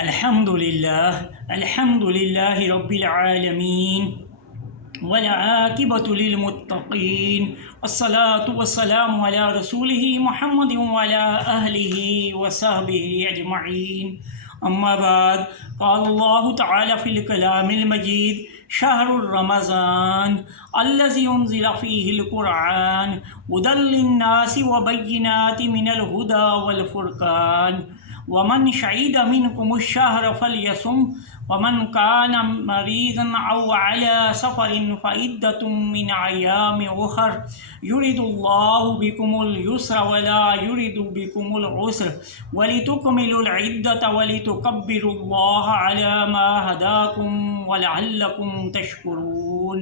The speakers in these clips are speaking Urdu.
الحمد للہ رب العالمین والعاقبۃ للمتقین والصلاة والسلام علی رسولہ محمد وعلی آلہ وصحبہ اجمعین اما بعد قال اللہ تعالی فی الکلام المجید شہر رمضان الذی انزل فیہ القرآن ھدی للناس وبینات من الھدی والفرقان ومن شہد منکم الشہر فلیصم ومن کان مریضا او علی سفر فعدۃ من ایام اخر یرید اللہ بکم الیسر ولا یرید بکم العسر ولتکملوا العدۃ ولتکبروا اللہ علی ما ہداکم ولعلکم تشکرون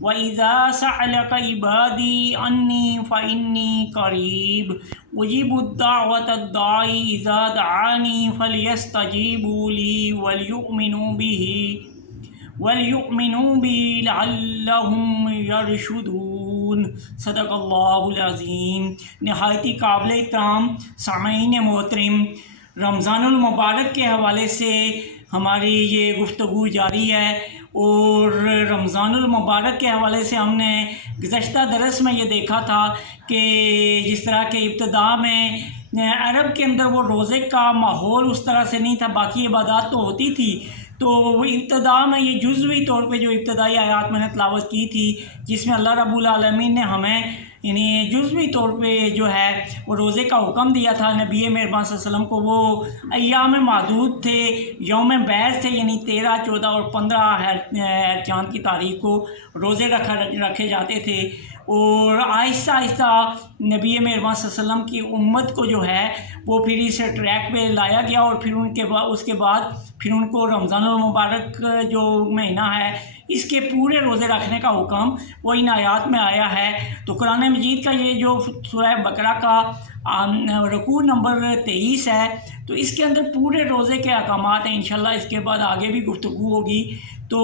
وَإِذَا سَأَلَكَ عِبَادِي عَنِّي فَإِنِّي قَرِيبٌ أُجِيبُ الدَّعْوَةَ الدَّاعِ إِذَا دَعَانِي فَلْيَسْتَجِيبُوا لِي وَلْيُؤْمِنُوا بِي لَعَلَّهُمْ يَرْشُدُونَ۔ صدق اللہ العظیم۔ نہایت قابل احترام سامعین محترم، رمضان المبارک کے حوالے سے ہماری یہ گفتگو جاری ہے، اور رمضان المبارک کے حوالے سے ہم نے گزشتہ درس میں یہ دیکھا تھا کہ جس طرح کہ ابتدا میں عرب کے اندر وہ روزے کا ماحول اس طرح سے نہیں تھا، باقی عبادات تو ہوتی تھی، تو ابتدا میں یہ جزوی طور پہ جو ابتدائی آیات میں نے تلاوت کی تھی، جس میں اللہ رب العالمین نے ہمیں یعنی جزوی طور پہ جو ہے وہ روزے کا حکم دیا تھا۔ نبی مہربان صلی اللہ علیہ وسلم کو وہ ایام معدود تھے، یوم بیعث تھے، یعنی 13، 14 اور 15 چاند کی تاریخ کو روزے رکھے جاتے تھے، اور آہستہ آہستہ نبی مہربان صلی اللہ علیہ وسلم کی امت کو جو ہے وہ پھر اس ٹریک پہ لایا گیا، اور پھر اس کے بعد پھر ان کو رمضان المبارک جو مہینہ ہے اس کے پورے روزے رکھنے کا حکم وہ ان آیات میں آیا ہے۔ تو قرآن مجید کا یہ جو سورہ بقرہ کا رکوع نمبر 23 ہے، تو اس کے اندر پورے روزے کے احکامات ہیں۔ انشاءاللہ اس کے بعد آگے بھی گفتگو ہوگی۔ تو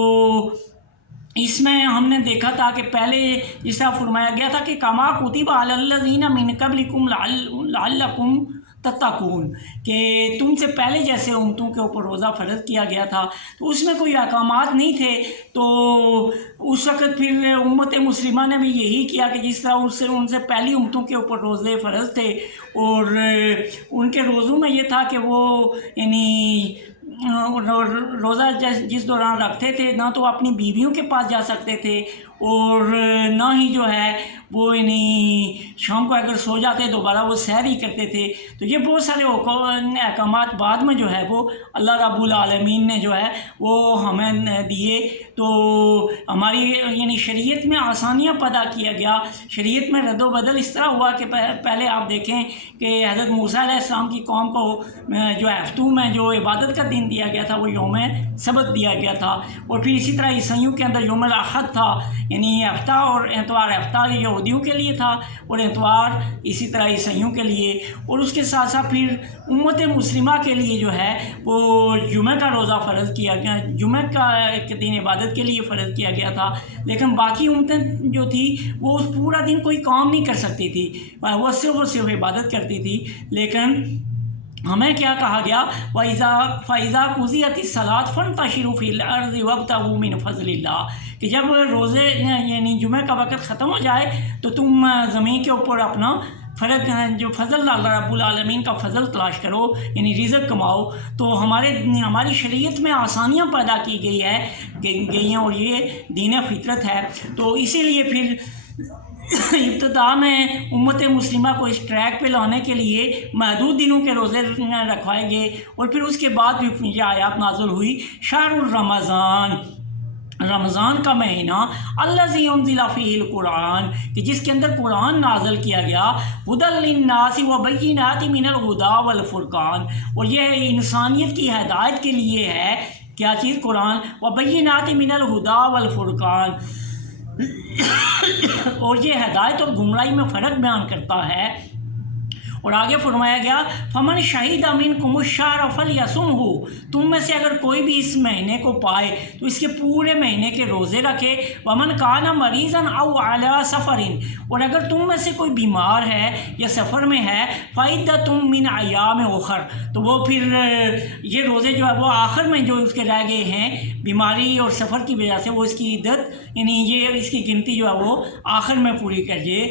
اس میں ہم نے دیکھا تھا کہ پہلے جس طرح فرمایا گیا تھا کہ کما کتب علی الذین من قبلکم لعلکم تتقون، کہ تم سے پہلے جیسے امتوں کے اوپر روزہ فرض کیا گیا تھا، تو اس میں کوئی احکامات نہیں تھے، تو اس وقت پھر امت مسلمہ نے بھی یہی کیا کہ جس طرح ان سے پہلی امتوں کے اوپر روزے فرض تھے، اور ان کے روزوں میں یہ تھا کہ وہ یعنی روزہ جس دوران رکھتے تھے نہ تو اپنی بیویوں کے پاس جا سکتے تھے، اور نہ ہی جو ہے وہ یعنی شام کو اگر سو جاتے دوبارہ وہ سحر ہی کرتے تھے۔ تو یہ بہت سارے احکامات بعد میں جو ہے وہ اللہ رب العالمین نے جو ہے وہ ہمیں دیے۔ تو ہماری یعنی شریعت میں آسانیاں پیدا کیا گیا، شریعت میں رد و بدل اس طرح ہوا کہ پہلے آپ دیکھیں کہ حضرت موسیٰ علیہ السلام کی قوم کو جو ہفتوں میں جو عبادت کا دن دیا گیا تھا وہ یوم سبت دیا گیا تھا، اور پھر اسی طرح عیسائیوں کے اندر یوم الاحد تھا، یعنی ہفتہ اور اتوار، ہفتہ یہودیوں کے لیے تھا اور اتوار اسی طرح عیسائیوں کے لیے، اور اس کے ساتھ ساتھ پھر امت مسلمہ کے لیے جو ہے وہ جمعہ کا روزہ فرض کیا گیا، جمعہ کا ایک دن عبادت کے لیے فرض کیا گیا تھا، لیکن باقی امتیں جو تھی وہ اس پورا دن کوئی کام نہیں کر سکتی تھی، وہ صرف عبادت کرتی تھی۔ لیکن ہمیں کیا کہا گیا، فَإِذَا قُضِيَتِ الصَّلَاةُ فَانتَشِرُوا فِي الْأَرْضِ وَابْتَغُوا مِنْ فَضْلِ اللَّهِ، کہ جب روزے یعنی جمعہ کا وقت ختم ہو جائے تو تم زمین کے اوپر اپنا جو فضل اللہ رب العالمین کا فضل تلاش کرو، یعنی رزق کماؤ۔ تو ہماری شریعت میں آسانیاں پیدا کی گئی ہیں، اور یہ دین فطرت ہے۔ تو اسی لیے پھر ابتدا میں امت مسلمہ کو اس ٹریک پہ لانے کے لیے محدود دنوں کے روزے رکھوائے گئے، اور پھر اس کے بعد بھی یہ آیات نازل ہوئی، شہر الرمضان، رمضان کا مہینہ، الذی انزل فیہ القرآن، کہ جس کے اندر قرآن نازل کیا گیا، ھدی للناس وبینات من الھدی والفرقان، اور یہ انسانیت کی ہدایت کے لیے ہے۔ کیا چیز؟ قرآن۔ وبینات من الھدی والفرقان، اور یہ ہدایت اور گمراہی میں فرق بیان کرتا ہے، اور آگے فرمایا گیا فمن شہید منکم الشہر فلیصمہ، تم میں سے اگر کوئی بھی اس مہینے کو پائے تو اس کے پورے مہینے کے روزے رکھے، ومن کان مریضا او علی سفر، اور اگر تم میں سے کوئی بیمار ہے یا سفر میں ہے فعدۃ من ایام اخر، تو وہ پھر یہ روزے جو ہے وہ آخر میں جو اس کے رہ گئے ہیں بیماری اور سفر کی وجہ سے، وہ اس کی عدت یعنی یہ اس کی گنتی جو ہے وہ آخر میں پوری کریے۔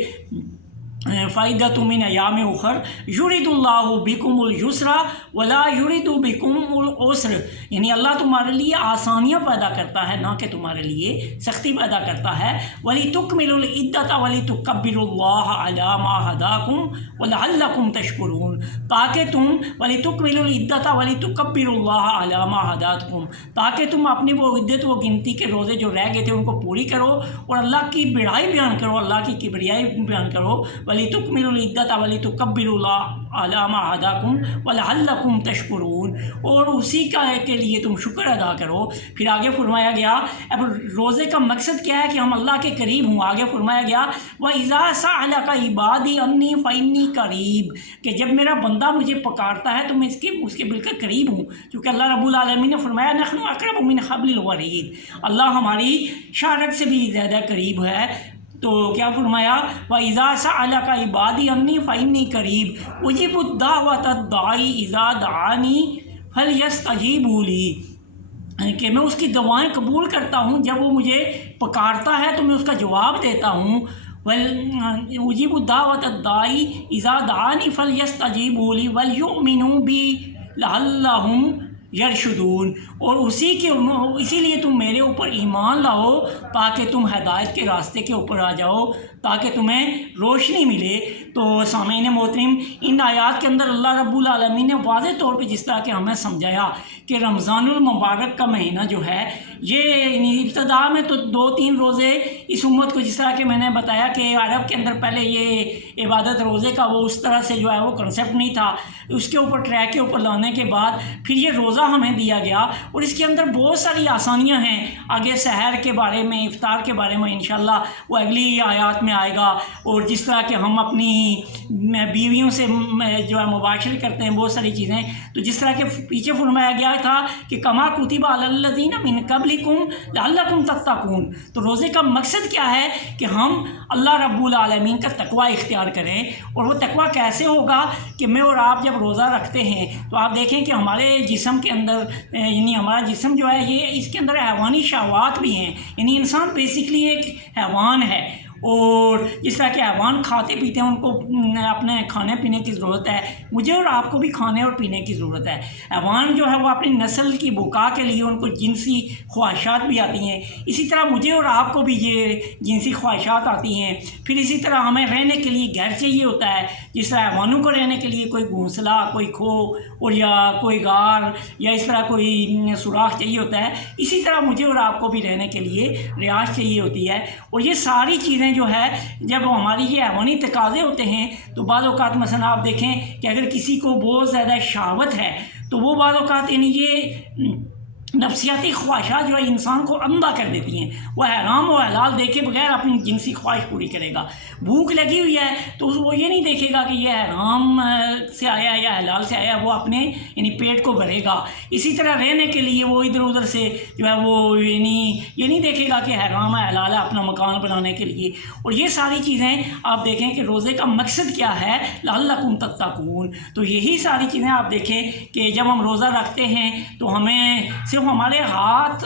فائدۃ من ایام اخر یرید اللہ بکم الیسر ولا یرید بکم العسر، یعنی اللہ تمہارے لیے آسانیاں پیدا کرتا ہے نہ کہ تمہارے لیے سختی پیدا کرتا ہے۔ وَلِتُكْمِلُوا الْعِدَّةَ وَلِتُكَبِّرُوا اللَّهَ عَلَىٰ مَا هَدَاكُمْ وَلَعَلَّكُمْ تَشْكُرُونَ، تاکہ تم وَلِتُكْمِلُوا الْعِدَّةَ وَلِتُكَبِّرُوا اللَّهَ عَلَىٰ مَا هَدَاكُمْ، تاکہ تم اپنی وہ عدت وہ گنتی کے روزے جو رہ گئے تھے ان کو پوری کرو اور اللہ کی بڑائی بیان کرو، اللہ کی کبریائی بیان کرو۔ وَلِتُكْمِلُوا الْعِدَّةَ وَلِتُكَبِّرُوا اللَّهَ عَلَىٰ مَا هَدَاكُمْ وَلَعَلَّكُمْ تَشْكُرُونَ، اور اسی کے لیے تم شکر ادا کرو۔ پھر آگے فرمایا گیا اب روزے کا مقصد کیا ہے کہ ہم اللہ کے قریب ہوں۔ آگے فرمایا گیا وَإِذَا سَأَلَكَ عِبَادِي عَنِّي فَإِنِّي قَرِيبٌ، کہ جب میرا بندہ مجھے پکارتا ہے تو میں اس کے بالکل قریب ہوں، کیونکہ اللہ رب العالمین نے فرمایا نحن اقرب من حبل الورید، اللہ ہماری شارک سے بھی زیادہ قریب ہے۔ تو کیا فرمایا وَإِذَا سَأَلَكَ عِبَادِي عَنِّي فَإِنِّي قَرِيبٌ أُجِيبُ الدَّعْوَةَ الدَّاعِ إِذَا دَعَانِي فَلْيَسْتَجِیبُوا لِی، کہ میں اس کی دعائیں قبول کرتا ہوں، جب وہ مجھے پکارتا ہے تو میں اس کا جواب دیتا ہوں۔ أُجِيبُ الدَّعْوَةَ الدَّاعِ إِذَا دَعَانِي فَلْيَسْتَجِیبُوا لِی وَلْيُؤْمِنُوا بِی لَعَلَّهُمْ یرشدون، اور اسی لیے تم میرے اوپر ایمان لاؤ تاکہ تم ہدایت کے راستے کے اوپر آ جاؤ، تاکہ تمہیں روشنی ملے۔ تو سامعین محترم، ان آیات کے اندر اللہ رب العالمین نے واضح طور پہ جس طرح کہ ہمیں سمجھایا کہ رمضان المبارک کا مہینہ جو ہے یہ ابتدا میں تو 2-3 روزے اس امت کو، جس طرح کہ میں نے بتایا کہ عرب کے اندر پہلے یہ عبادت روزے کا وہ اس طرح سے جو ہے وہ کنسیپٹ نہیں تھا، اس کے اوپر ٹریک کے اوپر لانے کے بعد پھر یہ روزہ ہمیں دیا گیا، اور اس کے اندر بہت ساری آسانیاں ہیں۔ آگے سحر کے بارے میں، افطار کے بارے میں انشاءاللہ وہ اگلی آیات میں آئے گا، اور جس طرح کہ ہم اپنی بیویوں سے جو ہے مباشرت کرتے ہیں بہت ساری چیزیں، تو جس طرح کہ پیچھے فرمایا گیا تھا کہ کما کتب علی الذین من قبلکم لعلکم تتقون، تو روزے کا مقصد کیا ہے کہ ہم اللہ رب العالمین کا تقوی اختیار کریں۔ اور وہ تقوی کیسے ہوگا کہ میں اور آپ جب روزہ رکھتے ہیں تو آپ دیکھیں کہ ہمارے جسم کے اندر یعنی ہمارا جسم جو ہے یہ اس کے اندر حیوانی شہوات بھی ہیں، یعنی انسان بیسکلی ایک حیوان ہے، اور جس طرح کہ حیوان کھاتے پیتے ہیں ان کو اپنے کھانے پینے کی ضرورت ہے، مجھے اور آپ کو بھی کھانے اور پینے کی ضرورت ہے۔ حیوان جو ہے وہ اپنی نسل کی بقا کے لیے ان کو جنسی خواہشات بھی آتی ہیں، اسی طرح مجھے اور آپ کو بھی یہ جنسی خواہشات آتی ہیں۔ پھر اسی طرح ہمیں رہنے کے لیے گھر چاہیے ہوتا ہے، جس طرح حیوانوں کو رہنے کے لیے کوئی گھونسلہ، کوئی کھو اور یا کوئی غار یا اس طرح کوئی سوراخ چاہیے ہوتا ہے، اسی طرح مجھے اور آپ کو بھی رہنے کے لیے رہائش چاہیے ہوتی ہے۔ اور یہ ساری چیزیں جو ہے جب ہماری یہ حیوانی تقاضے ہوتے ہیں تو بعض اوقات مثلا آپ دیکھیں کہ اگر کسی کو بہت زیادہ شہوت ہے تو وہ بعض اوقات یعنی یہ نفسیاتی خواہشات جو ہے انسان کو اندھا کر دیتی ہیں، وہ حرام و حلال دیکھے بغیر اپنی جنسی خواہش پوری کرے گا۔ بھوک لگی ہوئی ہے تو وہ یہ نہیں دیکھے گا کہ یہ حرام سے آیا یا حلال سے آیا، وہ اپنے یعنی پیٹ کو بھرے گا۔ اسی طرح رہنے کے لیے وہ ادھر ادھر سے جو ہے وہ یعنی یہ نہیں دیکھے گا کہ حرام ہے حلال ہے اپنا مکان بنانے کے لیے۔ اور یہ ساری چیزیں آپ دیکھیں کہ روزے کا مقصد کیا ہے، لعلکم تتقون، تو یہی ساری چیزیں آپ دیکھیں کہ جب ہم روزہ رکھتے ہیں تو ہمیں صرف ہمارے ہاتھ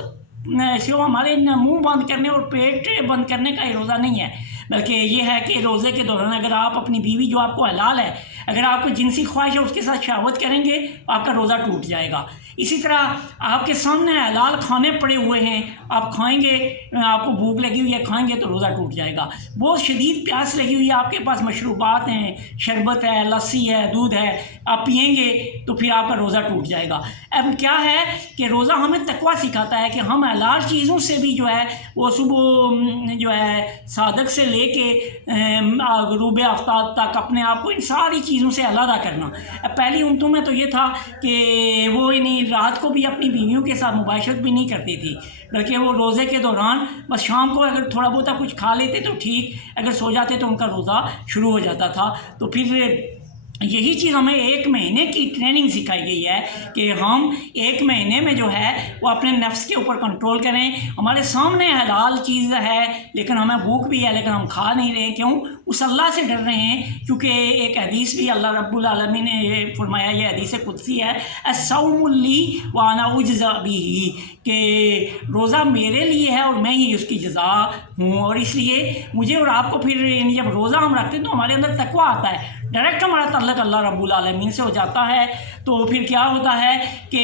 صرف ہمارے منہ بند کرنے اور پیٹ بند کرنے کا ہی روزہ نہیں ہے، بلکہ یہ ہے کہ روزے کے دوران اگر آپ اپنی بیوی جو آپ کو حلال ہے، اگر آپ کو جنسی خواہش ہے اس کے ساتھ شہوت کریں گے آپ کا روزہ ٹوٹ جائے گا۔ اسی طرح آپ کے سامنے حلال کھانے پڑے ہوئے ہیں، آپ کھائیں گے، آپ کو بھوک لگی ہوئی ہے کھائیں گے تو روزہ ٹوٹ جائے گا۔ بہت شدید پیاس لگی ہوئی ہے، آپ کے پاس مشروبات ہیں، شربت ہے، لسی ہے، دودھ ہے، آپ پئیں گے تو پھر آپ کا روزہ ٹوٹ جائے گا۔ اب کیا ہے کہ روزہ ہمیں تقویٰ سکھاتا ہے کہ ہم حلال چیزوں سے بھی جو ہے وہ صبح جو ہے صادق سے لے کے غروب آفتاب تک اپنے آپ کو ان ساری چیزوں سے علیحدہ کرنا۔ اب پہلی امتوں میں تو یہ تھا کہ وہ انہیں رات کو بھی اپنی بیویوں کے ساتھ مباشرت بھی نہیں کرتی تھی، بلکہ وہ روزے کے دوران بس شام کو اگر تھوڑا بہت کچھ کھا لیتے تو ٹھیک، اگر سو جاتے تو ان کا روزہ شروع ہو جاتا تھا۔ تو پھر یہی چیز ہمیں 1 مہینے کی ٹریننگ سکھائی گئی ہے کہ ہم 1 مہینے میں جو ہے وہ اپنے نفس کے اوپر کنٹرول کریں. ہمارے سامنے حلال چیز ہے لیکن ہمیں بھوک بھی ہے لیکن ہم کھا نہیں رہے. کیوں؟ اس اللہ سے ڈر رہے ہیں. کیونکہ ایک حدیث بھی اللہ رب العالمین نے یہ فرمایا، یہ حدیث قدسی ہے، الصوم لی وانا اجزی بہ، کہ روزہ میرے لیے ہے اور میں ہی اس کی جزا ہوں. اور اس لیے مجھے اور آپ کو پھر جب روزہ ہم رکھتے ہیں تو ہمارے اندر تقویٰ آتا ہے، ڈائریکٹ ہمارا تعلق اللہ رب العالمین سے ہو جاتا ہے. تو پھر کیا ہوتا ہے کہ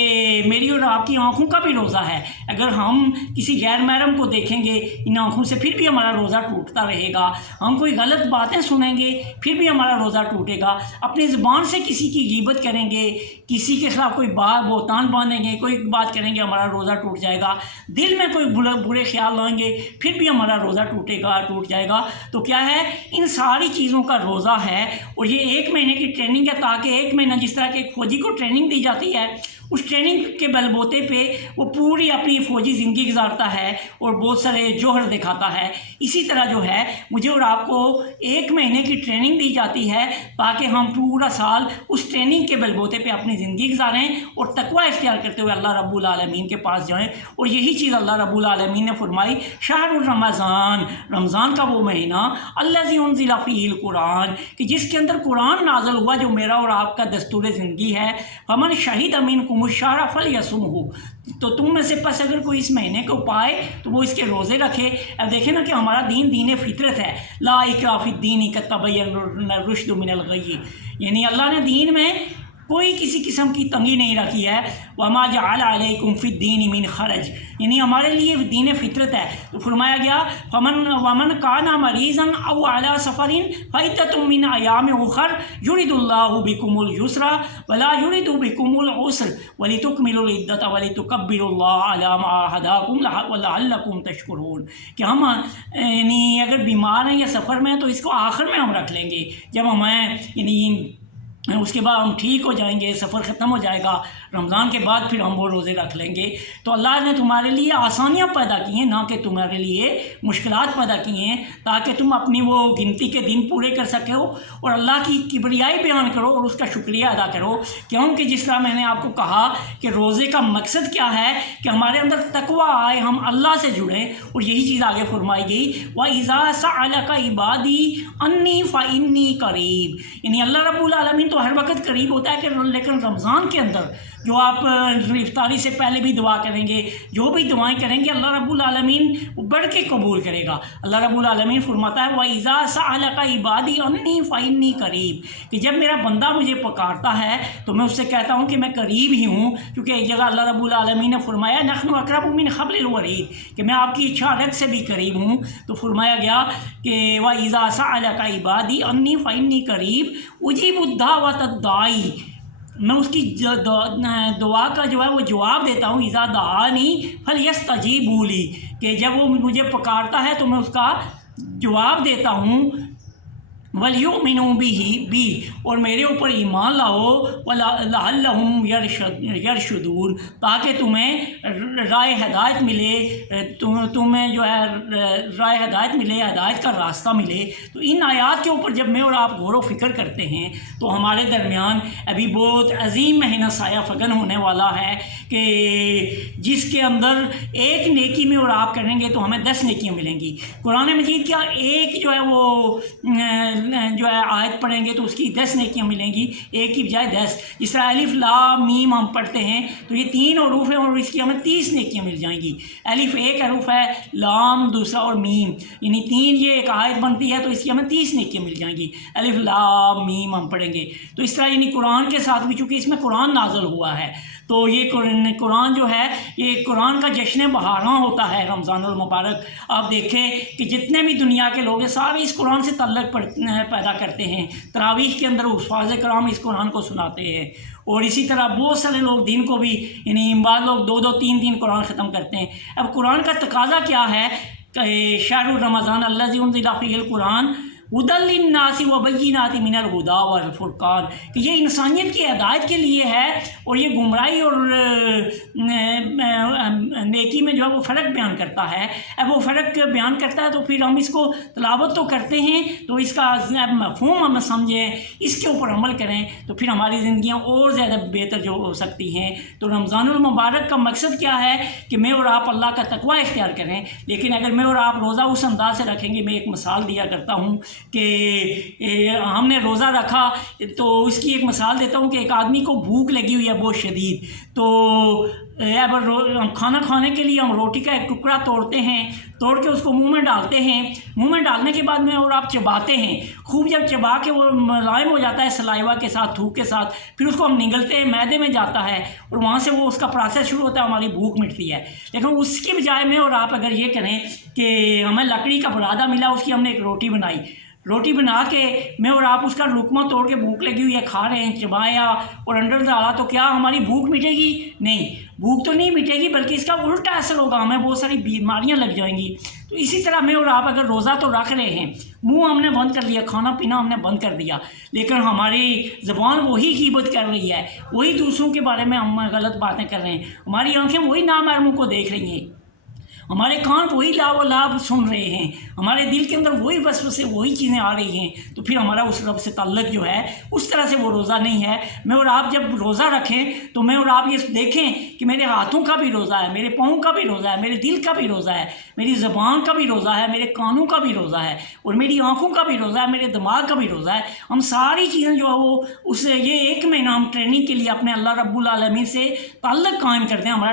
میری اور آپ کی آنکھوں کا بھی روزہ ہے. اگر ہم کسی غیر محرم کو دیکھیں گے ان آنکھوں سے پھر بھی ہمارا روزہ ٹوٹتا رہے گا. ہم کوئی غلط باتیں سنیں گے پھر بھی ہمارا روزہ ٹوٹے گا. اپنی زبان سے کسی کی غیبت کریں گے، کسی کے خلاف کوئی بات بہتان باندھیں گے، کوئی بات کریں گے، ہمارا روزہ ٹوٹ جائے گا. دل میں کوئی برے خیال لائیں گے پھر بھی ہمارا روزہ ٹوٹ جائے گا. تو کیا ہے؟ ان ساری چیزوں کا روزہ ہے. اور یہ 1 مہینے کی ٹریننگ ہے تاکہ 1 مہینہ جس طرح کہ ایک فوجی کو ٹریننگ دی جاتی ہے، اس ٹریننگ کے بل بوتے پہ وہ پوری اپنی فوجی زندگی گزارتا ہے اور بہت سارے جوہر دکھاتا ہے. اسی طرح جو ہے مجھے اور آپ کو 1 مہینے کی ٹریننگ دی جاتی ہے تاکہ ہم پورا سال اس ٹریننگ کے بل بوتے پہ اپنی زندگی گزاریں اور تقویٰ اختیار کرتے ہوئے اللہ رب العالمین کے پاس جائیں. اور یہی چیز اللہ رب العالمین نے فرمائی، شہر الرمضان، رمضان کا وہ مہینہ، الذی انزل فیہ القرآن، کہ جس کے اندر قرآن نازل ہوا، جو میرا اور آپ کا دستور زندگی ہے. فمن شہد منکم الشہر فلیصمہ، تو تم میں سے پس اگر کوئی اس مہینے کو پائے تو وہ اس کے روزے رکھے. اب دیکھیں نا کہ ہمارا دین فطرت ہے، لا اکراہ فی الدین قد تبین الرشد من الغی، یعنی اللہ نے دین میں کوئی کسی قسم کی تنگی نہیں رکھی ہے. وما جعل علیکم فی الدین من حرج، یعنی ہمارے لیے دین فطرت ہے. تو فرمایا گیا ومن کان مریضا او علی سفر فعدۃ من ایام اخر یرید اللہ بکم الیسر ولا یرید بکم العسر ولتکملوا العدۃ ولتکبروا اللہ علی ما ہداکم ولعلکم تشکرون، کہ ہم یعنی اگر بیمار ہیں یا سفر میں ہیں تو اس کو آخر میں ہم رکھ لیں گے، جب ہمیں یعنی اس کے بعد ہم ٹھیک ہو جائیں گے، سفر ختم ہو جائے گا، رمضان کے بعد پھر ہم وہ روزے رکھ لیں گے. تو اللہ نے تمہارے لیے آسانیاں پیدا کی ہیں، نہ کہ تمہارے لیے مشکلات پیدا کی ہیں، تاکہ تم اپنی وہ گنتی کے دن پورے کر سکو اور اللہ کی کبریائی بیان کرو اور اس کا شکریہ ادا کرو. کیونکہ جس طرح میں نے آپ کو کہا کہ روزے کا مقصد کیا ہے کہ ہمارے اندر تقویٰ آئے، ہم اللہ سے جڑیں. اور یہی چیز آگے فرمائی گئی، وَإِذَا سَأَلَكَ عِبَادِي عَنِّي فَإِنِّي قَرِيبٌ، یعنی اللہ رب العالمین تو ہر وقت قریب ہوتا ہے، لیکن رمضان کے اندر جو آپ افطاری سے پہلے بھی دعا کریں گے، جو بھی دعائیں کریں گے، اللہ رب العالمین بڑھ کے قبول کرے گا. اللہ رب العالمین فرماتا ہے وَإِذَا سَأَلَكَ عِبَادِي عَنِّي فَإِنِّي قَرِيبٌ، کہ جب میرا بندہ مجھے پکارتا ہے تو میں اس سے کہتا ہوں کہ میں قریب ہی ہوں. کیونکہ ایک جگہ اللہ رب العالمین نے فرمایا نحن اقرب من حبل الورید، کہ میں آپ کی اچھا رگ سے بھی قریب ہوں. تو فرمایا گیا کہ وَإِذَا سَأَلَكَ عِبَادِي عَنِّي فَإِنِّي قَرِيبٌ أُجِيبُ الدَّعْوَةَ الدَّاعِ، میں اس کی دعا کا جو ہے وہ جواب دیتا ہوں. اذا دعانی فلیستجیبوا لی، کہ جب وہ مجھے پکارتا ہے تو میں اس کا جواب دیتا ہوں. وَلْيُؤْمِنُوا بِهِ، اور میرے اوپر ایمان لاؤ. وَلَعَلَّهُمْ يَرْشُدُونَ، تاکہ تمہیں رائے ہدایت ملے، تمہیں جو ہے رائے ہدایت ملے، ہدایت کا راستہ ملے. تو ان آیات کے اوپر جب میں اور آپ غور و فکر کرتے ہیں تو ہمارے درمیان ابھی بہت عظیم مہینہ سایہ فگن ہونے والا ہے، کہ جس کے اندر ایک نیکی میں اور آپ کریں گے تو ہمیں 10 نیکیاں ملیں گی. قرآن مجید کیا ایک جو ہے وہ جو ہے آیت پڑھیں گے تو اس کی 10 نیکیاں ملیں گی، ایک کی بجائے 10. جس طرح الف لام میم ہم پڑھتے ہیں تو یہ 3 حروف ہیں اور اس کی ہمیں 30 نیکیاں مل جائیں گی. الف ایک حروف ہے، لام دوسرا اور میم، یعنی 3 یہ ایک آیت بنتی ہے تو اس کی ہمیں 30 نیکیاں مل جائیں گی. الف لام میم ہم پڑھیں گے تو اس طرح یعنی قرآن کے ساتھ بھی، چونکہ اس میں قرآن نازل ہوا ہے تو یہ قرآن جو ہے یہ قرآن کا جشن بہاراں ہوتا ہے رمضان المبارک. آپ دیکھیں کہ جتنے بھی دنیا کے لوگ ہیں سارے اس قرآن سے تعلق پیدا کرتے ہیں. تراویح کے اندر حفاظ کرام اس قرآن کو سناتے ہیں، اور اسی طرح بہت سارے لوگ دین کو بھی یعنی بعض لوگ 2-2 3 قرآن ختم کرتے ہیں. اب قرآن کا تقاضا کیا ہے کہ شہر رمضان الذی انزل فیہ القرآن ہدی للناس وبینات من الہدی والفرقان، کہ یہ انسانیت کی ہدایت کے لیے ہے، اور یہ گمراہی اور نیکی میں جو ہے وہ فرق بیان کرتا ہے۔ اب وہ فرق بیان کرتا ہے تو پھر ہم اس کو تلاوت تو کرتے ہیں، تو اس کا مفہوم ہم سمجھیں، اس کے اوپر عمل کریں، تو پھر ہماری زندگیاں اور زیادہ بہتر جو ہو سکتی ہیں۔ تو رمضان المبارک کا مقصد کیا ہے کہ میں اور آپ اللہ کا تقوی اختیار کریں، لیکن اگر میں اور آپ روزہ اس انداز سے رکھیں گے، میں ایک مثال دیا کرتا ہوں کہ ہم نے روزہ رکھا تو اس کی ایک مثال دیتا ہوں کہ ایک آدمی کو بھوک لگی ہوئی ہے بہت شدید، تو اب کھانا کھانے کے لیے ہم روٹی کا ایک ٹکڑا توڑتے ہیں، توڑ کے اس کو منہ میں ڈالتے ہیں، منہ میں ڈالنے کے بعد میں اور آپ چباتے ہیں، خوب جب چبا کے وہ ملائم ہو جاتا ہے سلائیوا کے ساتھ، تھوک کے ساتھ، پھر اس کو ہم نگلتے ہیں، معدے میں جاتا ہے اور وہاں سے وہ اس کا پروسیس شروع ہوتا ہے، ہماری بھوک مٹتی ہے۔ لیکن اس کی بجائے میں اور آپ اگر یہ کریں کہ ہمیں لکڑی کا برادہ ملا، اس کی ہم نے ایک روٹی بنائی، روٹی بنا کے میں اور آپ اس کا لقمہ توڑ کے، بھوک لگی ہوئی ہے، کھا رہے ہیں، چبایا اور اندر ڈالا، تو کیا ہماری بھوک مٹے گی؟ نہیں، بھوک تو نہیں مٹے گی، بلکہ اس کا الٹا اثر ہوگا، ہمیں بہت ساری بیماریاں لگ جائیں گی۔ تو اسی طرح میں اور آپ اگر روزہ تو رکھ رہے ہیں، منہ ہم نے بند کر لیا، کھانا پینا ہم نے بند کر دیا، لیکن ہماری زبان وہی غیبت کر رہی ہے، وہی دوسروں کے بارے میں ہم غلط باتیں کر رہے ہیں، ہماری آنکھیں وہی نامحرموں کو دیکھ رہی ہیں، ہمارے کان وہی لا و لاب سن رہے ہیں، ہمارے دل کے اندر وہی وسوسے، وہی چیزیں آ رہی ہیں، تو پھر ہمارا اس رب سے تعلق جو ہے اس طرح سے وہ روزہ نہیں ہے۔ میں اور آپ جب روزہ رکھیں تو میں اور آپ یہ دیکھیں کہ میرے ہاتھوں کا بھی روزہ ہے، میرے پاؤں کا بھی روزہ ہے، میرے دل کا بھی روزہ ہے، میری زبان کا بھی روزہ ہے، میرے کانوں کا بھی روزہ ہے، اور میری آنکھوں کا بھی روزہ ہے، میرے دماغ کا بھی روزہ ہے۔ ہم ساری چیزیں جو ہے وہ اس یہ ایک مہینہ ہم ٹریننگ کے لیے اپنے اللہ رب العالمین سے تعلق قائم کرتے ہیں، ہمارا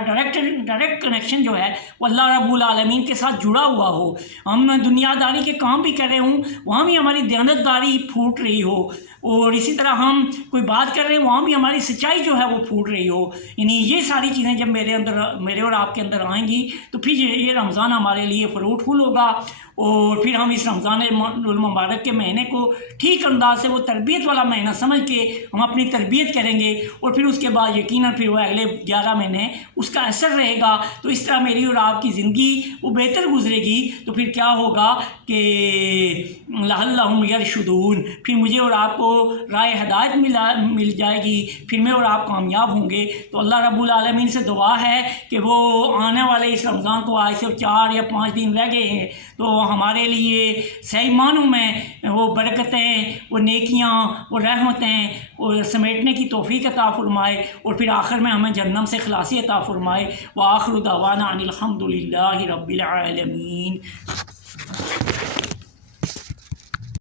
ڈائریکٹ کنیکشن جو ہے وہ اللہ رب العالمین کے ساتھ جڑا ہوا ہو، ہم دنیا داری کے کام بھی کر رہے ہوں، وہاں بھی ہماری دیانتداری پھوٹ رہی ہو، اور اسی طرح ہم کوئی بات کر رہے ہیں وہاں بھی ہماری سچائی جو ہے وہ پھوٹ رہی ہو، یعنی یہ ساری چیزیں جب میرے اور آپ کے اندر آئیں گی تو پھر یہ رمضان ہمارے لیے فروٹفل ہوگا، اور پھر ہم اس رمضان المبارک کے مہینے کو ٹھیک انداز سے وہ تربیت والا مہینہ سمجھ کے ہم اپنی تربیت کریں گے، اور پھر اس کے بعد یقیناً پھر وہ اگلے 11 مہینے اس کا اثر رہے گا، تو اس طرح میری اور آپ کی زندگی وہ بہتر گزرے گی۔ تو پھر کیا ہوگا کہ لعلہم یرشدون، پھر مجھے اور آپ کو راہ ہدایت مل جائے گی، پھر میں اور آپ کامیاب ہوں گے۔ تو اللہ رب العالمین سے دعا ہے کہ وہ آنے والے اس رمضان کو آج سے 4 یا 5 دن رہ گئے ہیں، تو ہمارے لیے صحیح معنوں میں وہ برکتیں، وہ نیکیاں، وہ رحمتیں اور سمیٹنے کی توفیق عطا فرمائے، اور پھر آخر میں ہمیں جہنم سے خلاصی عطا فرمائے۔ وآخر دعوانا ان الحمد للہ رب العالمین۔